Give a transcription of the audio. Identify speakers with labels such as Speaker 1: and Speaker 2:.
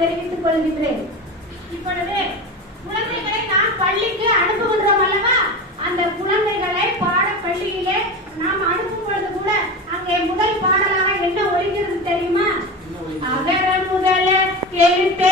Speaker 1: தெரிவித்துக் கொள்கின்றேன். இப்பொழுது குழந்தைகளை நாம் பள்ளிக்கு அனுப்புகின்றோம் அல்லவா? அந்த குழந்தைகளை பாட பள்ளியிலே நாம் அனுப்பும் பொழுது கூட அங்கே முதல் பாடலாக என்ன ஒழிக்கிறது தெரியுமா? அகர முதல எழுத்தே